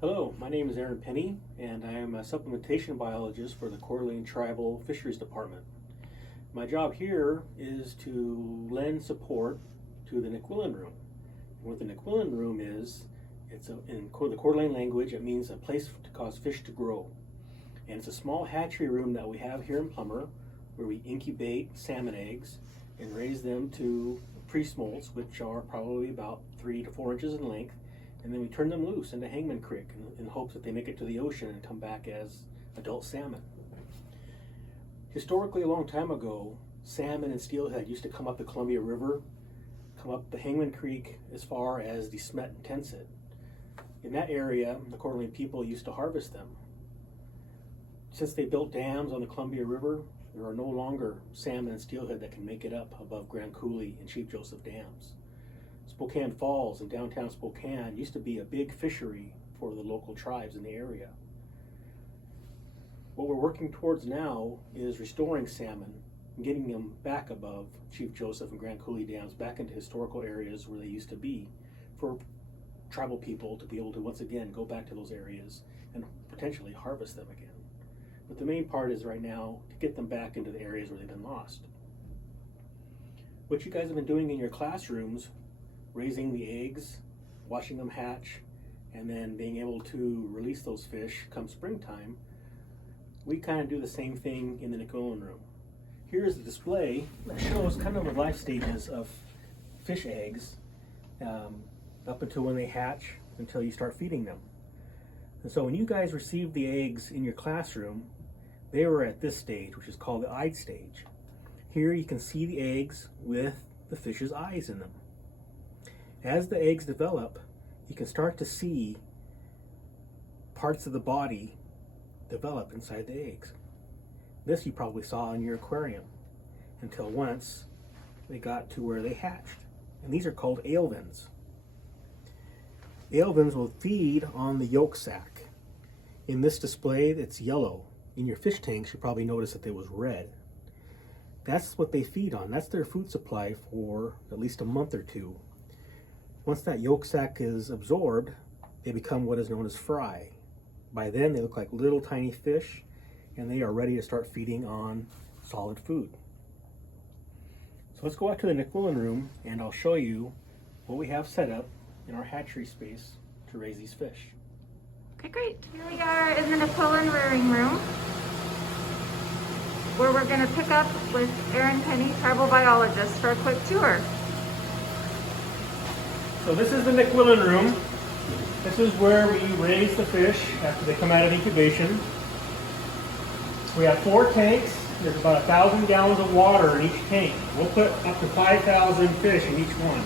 Hello, my name is Aaron Penny, and I am a supplementation biologist for the Coeur d'Alene Tribal Fisheries Department. My job here is to lend support to the nik'wln room. And what the nik'wln room is, in the Coeur d'Alene language, it means a place to cause fish to grow. And it's a small hatchery room that we have here in Plummer, where we incubate salmon eggs and raise them to pre-smolts, which are probably about 3 to 4 inches in length. And then we turn them loose into Hangman Creek in hopes that they make it to the ocean and come back as adult salmon. Historically, a long time ago, salmon and steelhead used to come up the Columbia River, come up the Hangman Creek as far as the Smet and Tensed. In that area, the Coeur d'Alene people used to harvest them. Since they built dams on the Columbia River, there are no longer salmon and steelhead that can make it up above Grand Coulee and Chief Joseph dams. Spokane Falls and downtown Spokane used to be a big fishery for the local tribes in the area. What we're working towards now is restoring salmon and getting them back above Chief Joseph and Grand Coulee dams, back into historical areas where they used to be, for tribal people to be able to once again go back to those areas and potentially harvest them again. But the main part is right now to get them back into the areas where they've been lost. What you guys have been doing in your classrooms, raising the eggs, watching them hatch, and then being able to release those fish come springtime, we kind of do the same thing in the nik'wln room. Here's a display that shows kind of the life stages of fish eggs up until when they hatch, until you start feeding them. And so when you guys received the eggs in your classroom, they were at this stage, which is called the Ide Stage. Here you can see the eggs with the fish's eyes in them. As the eggs develop, you can start to see parts of the body develop inside the eggs. This you probably saw in your aquarium until once they got to where they hatched. And these are called alevins. Alevins will feed on the yolk sac. In this display, it's yellow. In your fish tanks, you probably noticed that it was red. That's what they feed on. That's their food supply for at least a month or two. Once that yolk sac is absorbed, they become what is known as fry. By then, they look like little tiny fish, and they are ready to start feeding on solid food. So let's go out to the nik'wln room, and I'll show you what we have set up in our hatchery space to raise these fish. Okay, great. Here we are in the nik'wln rearing room, where we're going to pick up with Aaron Penny, tribal biologist, for a quick tour. So this is the nik'wln room. This is where we raise the fish after they come out of incubation. We have 4 tanks. There's about 1,000 gallons of water in each tank. We'll put up to 5,000 fish in each one.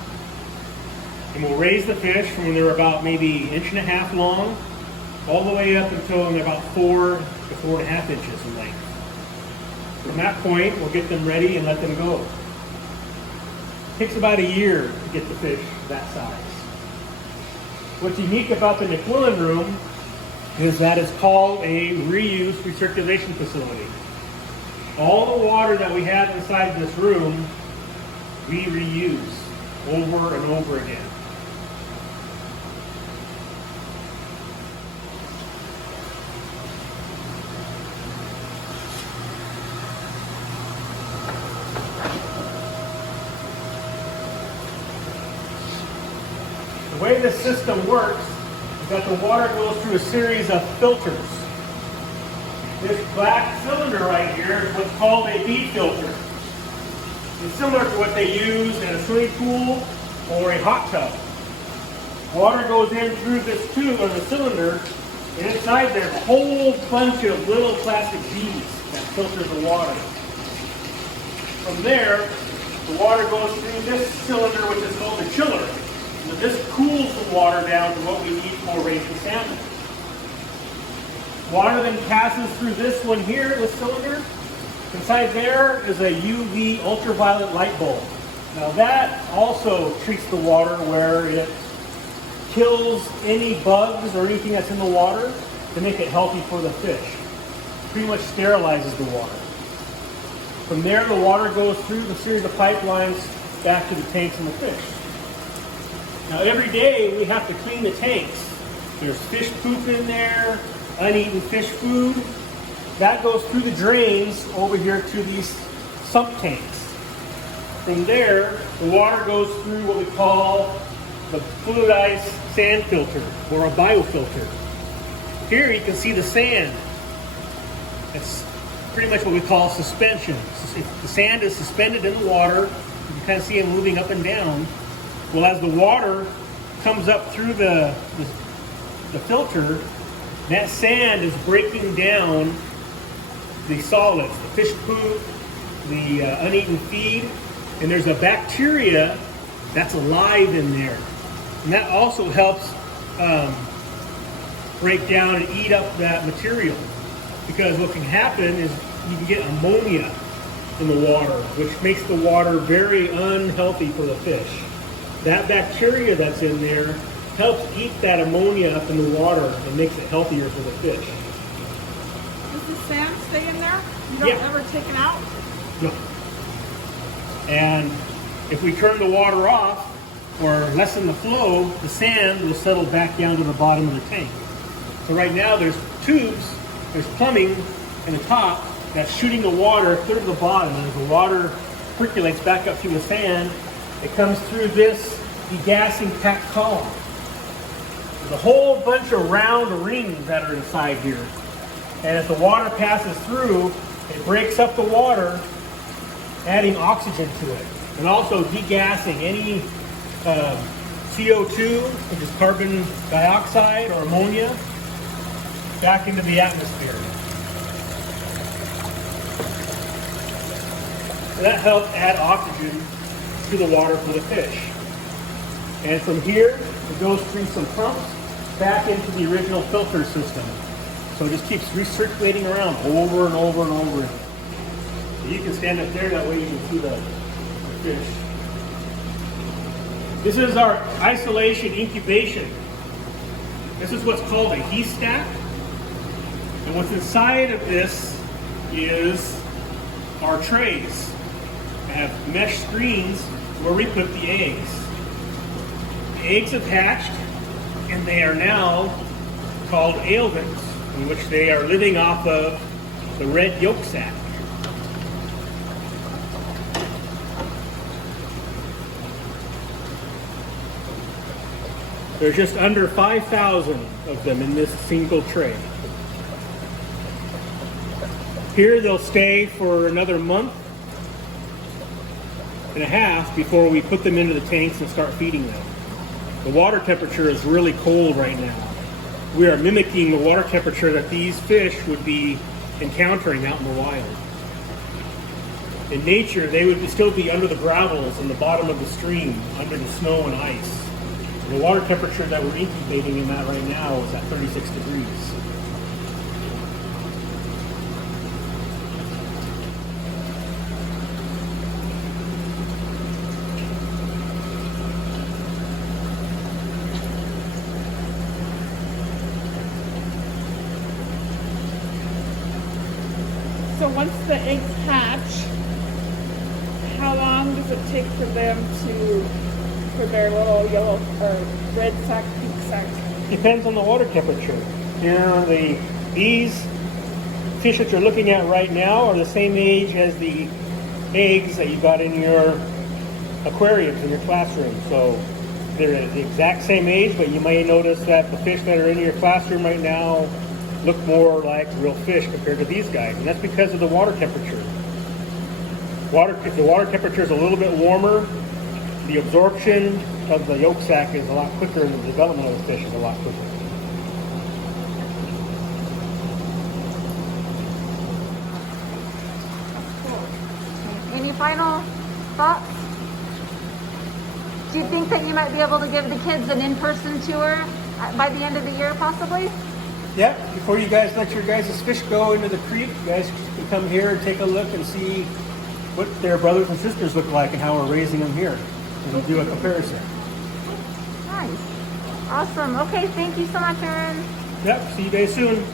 And we'll raise the fish from when they're about maybe 1.5 inches long, all the way up until they're about 4 to 4.5 inches in length. From that point, we'll get them ready and let them go. It takes about a year to get the fish that size. What's unique about the nik'wln room is that it's called a reuse recirculation facility. All the water that we have inside this room, we reuse over and over again. The way this system works is that the water goes through a series of filters. This black cylinder right here is what's called a bead filter. It's similar to what they use in a swimming pool or a hot tub. Water goes in through this tube or the cylinder, and inside there's a whole bunch of little plastic beads that filter the water. From there, the water goes through this cylinder, which is called the chiller. So this cools the water down to what we need for raising salmon. Water then passes through this one here, this cylinder. Inside there is a UV ultraviolet light bulb. Now that also treats the water where it kills any bugs or anything that's in the water to make it healthy for the fish. Pretty much sterilizes the water. From there, the water goes through the series of pipelines back to the tanks and the fish. Now every day we have to clean the tanks There's fish poop in there, uneaten fish food. That goes through the drains over here to these sump tanks. From there, the water goes through what we call the fluidized sand filter or a biofilter. Here you can see the sand. It's pretty much what we call suspension. The sand is suspended in the water. You can kind of see it moving up and down. Well, as the water comes up through the filter, that sand is breaking down the solids, the fish poop, the uneaten feed, and there's a bacteria that's alive in there. And that also helps break down and eat up that material. Because what can happen is you can get ammonia in the water, which makes the water very unhealthy for the fish. That bacteria that's in there helps eat that ammonia up in the water and makes it healthier for the fish. Does the sand stay in there? You don't ever take it out? No. And if we turn the water off or lessen the flow, the sand will settle back down to the bottom of the tank. So right now there's tubes, there's plumbing in the top that's shooting the water clear to the bottom, and as the water percolates back up through the sand, it comes through this degassing packed column. There's a whole bunch of round rings that are inside here. And as the water passes through, it breaks up the water, adding oxygen to it. And also degassing any CO2, which is carbon dioxide or ammonia, back into the atmosphere. So that helps add oxygen to the water for the fish. And from here, it goes through some pumps back into the original filter system. So it just keeps recirculating around over and over and over. So you can stand up there, that way you can see the fish. This is our isolation incubation. This is what's called a heat stack. And what's inside of this is our trays. They have mesh screens where we put the eggs. The eggs have hatched, and they are now called alevins, in which they are living off of the red yolk sac. There's just under 5,000 of them in this single tray. Here they'll stay for another month and a half before we put them into the tanks and start feeding them. The water temperature is really cold right now. We are mimicking the water temperature that these fish would be encountering out in the wild. In nature, they would still be under the gravels in the bottom of the stream, under the snow and ice. The water temperature that we're incubating in that right now is at 36 degrees. So once the eggs hatch, how long does it take for them for their little yellow or red sac, pink sac? Depends on the water temperature. You know, these fish that you're looking at right now are the same age as the eggs that you got in your aquariums in your classroom. So they're the exact same age, but you may notice that the fish that are in your classroom right now look more like real fish compared to these guys, and that's because of the water temperature. If the water temperature is a little bit warmer, the absorption of the yolk sac is a lot quicker, and the development of the fish is a lot quicker. Cool. Any final thoughts? Do you think that you might be able to give the kids an in-person tour by the end of the year, possibly? Yeah, before you guys let your guys' fish go into the creek, you guys can come here and take a look and see what their brothers and sisters look like and how we're raising them here. And we'll do a comparison. Nice. Awesome. Okay, thank you so much, Aaron. Yep, see you guys soon.